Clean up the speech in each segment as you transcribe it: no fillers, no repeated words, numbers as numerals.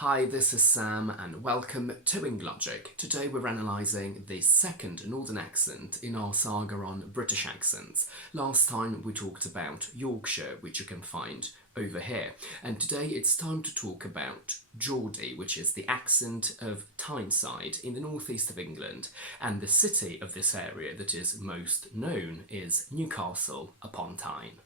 Hi, this is Sam and welcome to Logic. Today we're analysing the second Northern accent in our saga on British accents. Last time we talked about Yorkshire, which you can find over here, and today it's time to talk about Geordie, which is the accent of Tyneside in the northeast of England, and the city of this area that is most known is Newcastle upon Tyne.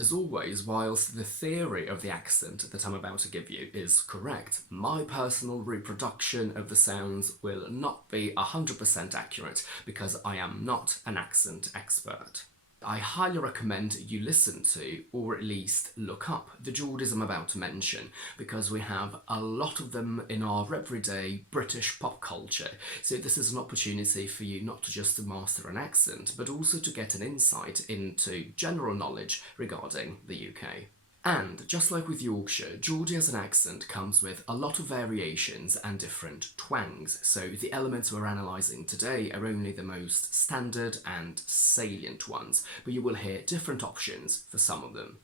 As always, whilst the theory of the accent that I'm about to give you is correct, my personal reproduction of the sounds will not be 100% accurate because I am not an accent expert. I highly recommend you listen to, or at least look up, the Geordies I'm about to mention, because we have a lot of them in our everyday British pop culture, so this is an opportunity for you not to just master an accent, but also to get an insight into general knowledge regarding the UK. And just like with Yorkshire, Geordie as an accent comes with a lot of variations and different twangs, so the elements we're analysing today are only the most standard and salient ones, but you will hear different options for some of them.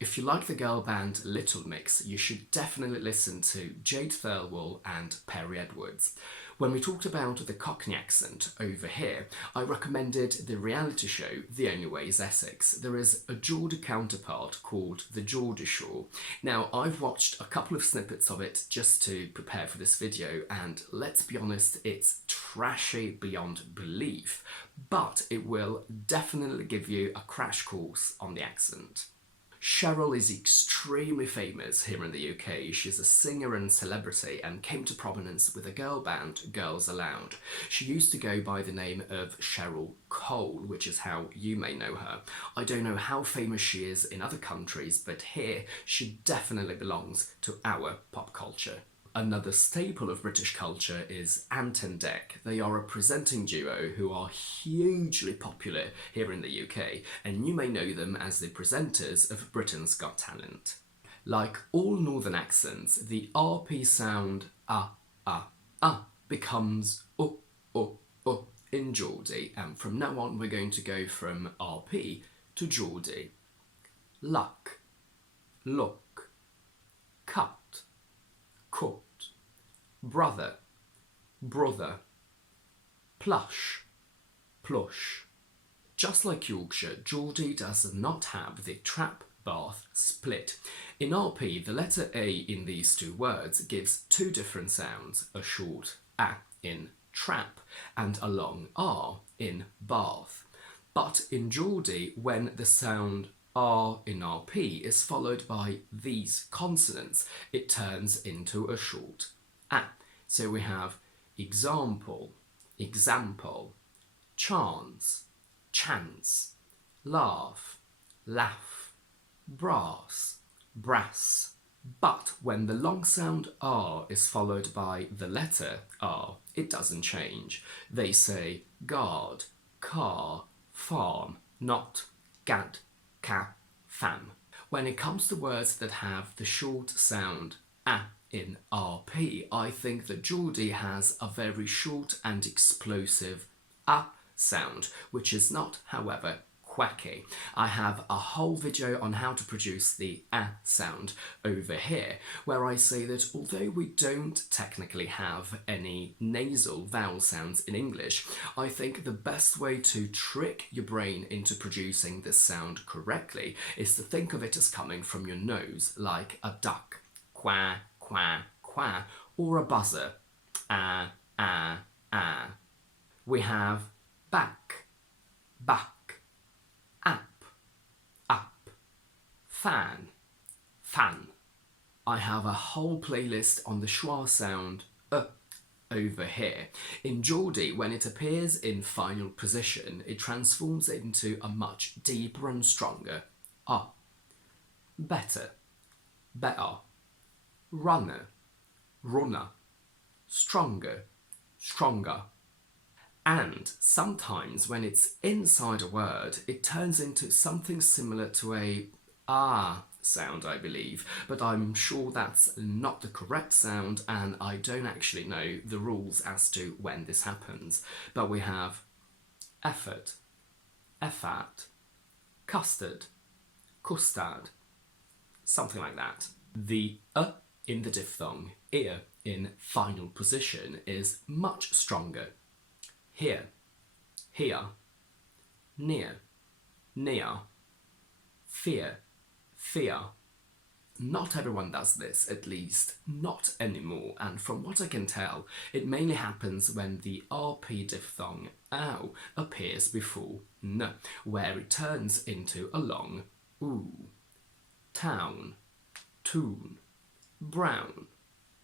If you like the girl band Little Mix, you should definitely listen to Jade Thirlwall and Perry Edwards. When we talked about the Cockney accent over here, I recommended the reality show The Only Way is Essex. There is a Geordie counterpart called The Geordie Show. Now, I've watched a couple of snippets of it just to prepare for this video, and let's be honest, it's trashy beyond belief, but it will definitely give you a crash course on the accent. Cheryl is extremely famous here in the UK. She's a singer and celebrity and came to prominence with a girl band, Girls Aloud. She used to go by the name of Cheryl Cole, which is how you may know her. I don't know how famous she is in other countries, but here she definitely belongs to our pop culture. Another staple of British culture is Ant and Dec. They are a presenting duo who are hugely popular here in the UK, and you may know them as the presenters of Britain's Got Talent. Like all northern accents, the RP sound becomes in Geordie, and from now on we're going to go from RP to Geordie. Luck, look, cut, cut. Brother, brother, plush, plush. Just like Yorkshire, Geordie does not have the trap bath split. In RP, the letter A in these two words gives two different sounds, a short A in trap and a long R in bath. But in Geordie, when the sound R in RP is followed by these consonants, it turns into a short A. So we have example, example, chance, chance, laugh, laugh, brass, brass. But when the long sound R is followed by the letter R, it doesn't change. They say guard, car, farm, not gad, cap, fam. When it comes to words that have the short sound A in RP, I think that Geordie has a very short and explosive A sound, which is not, however, quacky. I have a whole video on how to produce the A sound over here, where I say that although we don't technically have any nasal vowel sounds in English, I think the best way to trick your brain into producing this sound correctly is to think of it as coming from your nose, like a duck, quack, quack, quack, or a buzzer, ah, ah, ah. We have back, back, up, up, fan, fan. I have a whole playlist on the schwa sound over here. In Geordie, when it appears in final position, it transforms it into a much deeper and stronger better, better, runner, runner, stronger, stronger. And sometimes when it's inside a word, it turns into something similar to a sound, I believe, but I'm sure that's not the correct sound and I don't actually know the rules as to when this happens. But we have effort, effort, custard, custard, something like that. The in the diphthong ear in final position is much stronger. Here, here, near, near, fear, fear. Not everyone does this, at least not anymore, and from what I can tell, it mainly happens when the RP diphthong ow appears before n, where it turns into a long oo. Town, toon, brown,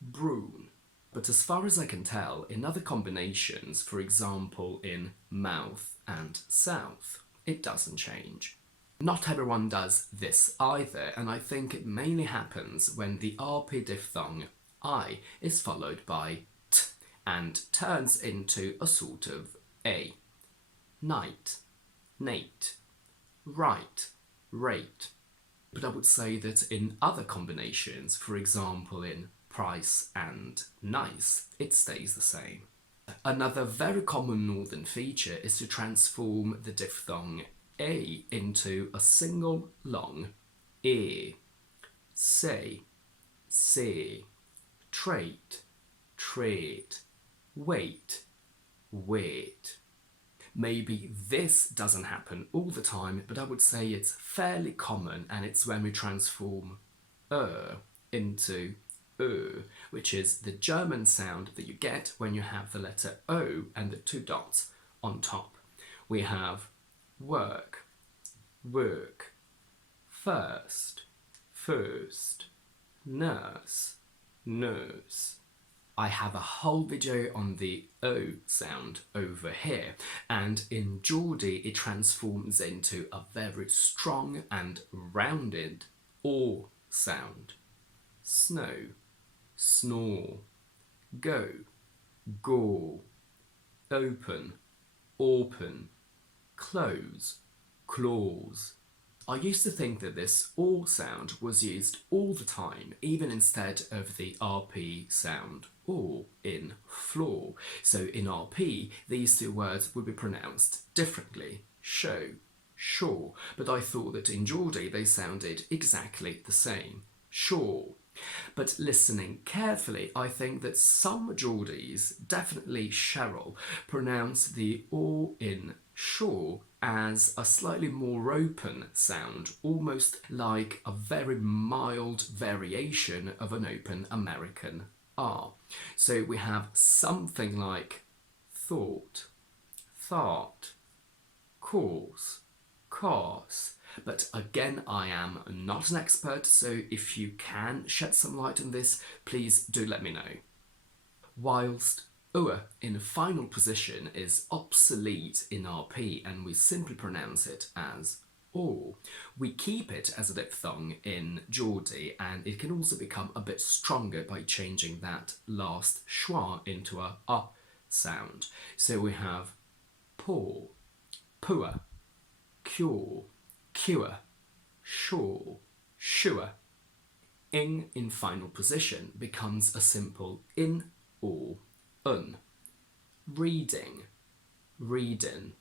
broon. But as far as I can tell, in other combinations, for example in mouth and south, it doesn't change. Not everyone does this either, and I think it mainly happens when the RP diphthong I is followed by t and turns into a sort of a. Night, nate, right, rate. But I would say that in other combinations, for example in price and nice, it stays the same. Another very common northern feature is to transform the diphthong a into a single long e. Say, say, trait, trade, wait, wait. Maybe this doesn't happen all the time, but I would say it's fairly common, and it's when we transform into which is the German sound that you get when you have the letter O and the two dots on top. We have work, work, first, first, nurse, nurse. I have a whole video on the O sound over here, and in Geordie it transforms into a very strong and rounded O sound. Snow, snore, go, go, open, open, close, clause. I used to think that this or sound was used all the time, even instead of the RP sound or in floor. So in RP, these two words would be pronounced differently, show, sure, but I thought that in Geordie they sounded exactly the same, sure. But listening carefully, I think that some Geordies, definitely Cheryl, pronounce the or in sure as a slightly more open sound, almost like a very mild variation of an open American R. So we have something like thought, thought, course, course. But again, I am not an expert, so if you can shed some light on this, please do let me know. Whilst in final position is obsolete in RP and we simply pronounce it as or, we keep it as a diphthong in Geordie, and it can also become a bit stronger by changing that last schwa into a sound. So we have poor, poor, cure, cure, sure, sure. Ing in final position becomes a simple in or un. Reading, reading,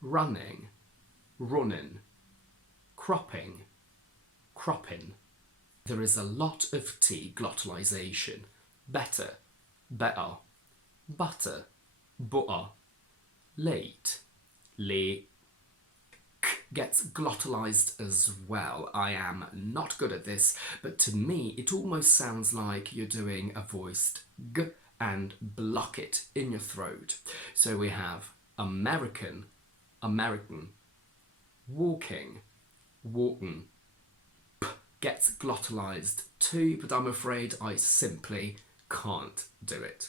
running, running, cropping, cropping. There is a lot of T glottalisation. Better, better, butter, butter, late, late. Gets glottalised as well. I am not good at this, but to me it almost sounds like you're doing a voiced g and block it in your throat. So we have American, American, walking, walking. P gets glottalised too, but I'm afraid I simply can't do it.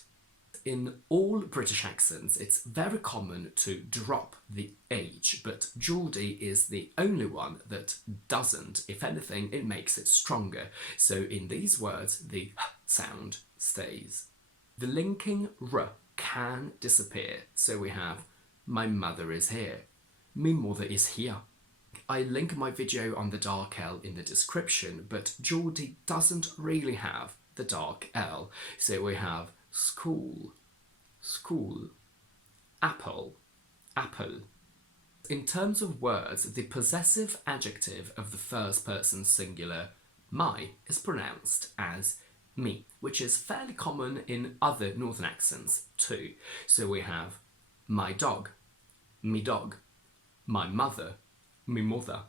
In all British accents, it's very common to drop the H, but Geordie is the only one that doesn't. If anything, it makes it stronger. So in these words, the h sound stays. The linking r can disappear. So we have, my mother is here. My mother is here. I link my video on the dark L in the description, but Geordie doesn't really have the dark L. So we have school, school, apple, apple. In terms of words, the possessive adjective of the first person singular My is pronounced as me, which is fairly common in other northern accents too. So we have my dog, me dog, my mother, me mother.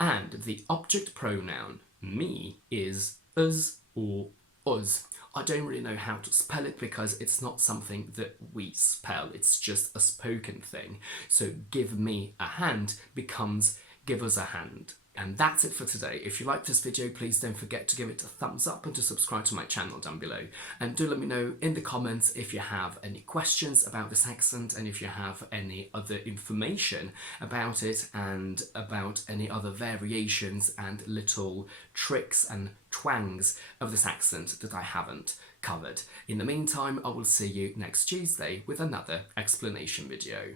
And the object pronoun me is us or us. I don't really know how to spell it because it's not something that we spell, it's just a spoken thing. So give me a hand becomes give us a hand. And that's it for today. If you like this video, please don't forget to give it a thumbs up and to subscribe to my channel down below. And do let me know in the comments if you have any questions about this accent and if you have any other information about it and about any other variations and little tricks and twangs of this accent that I haven't covered. In the meantime, I will see you next Tuesday with another explanation video.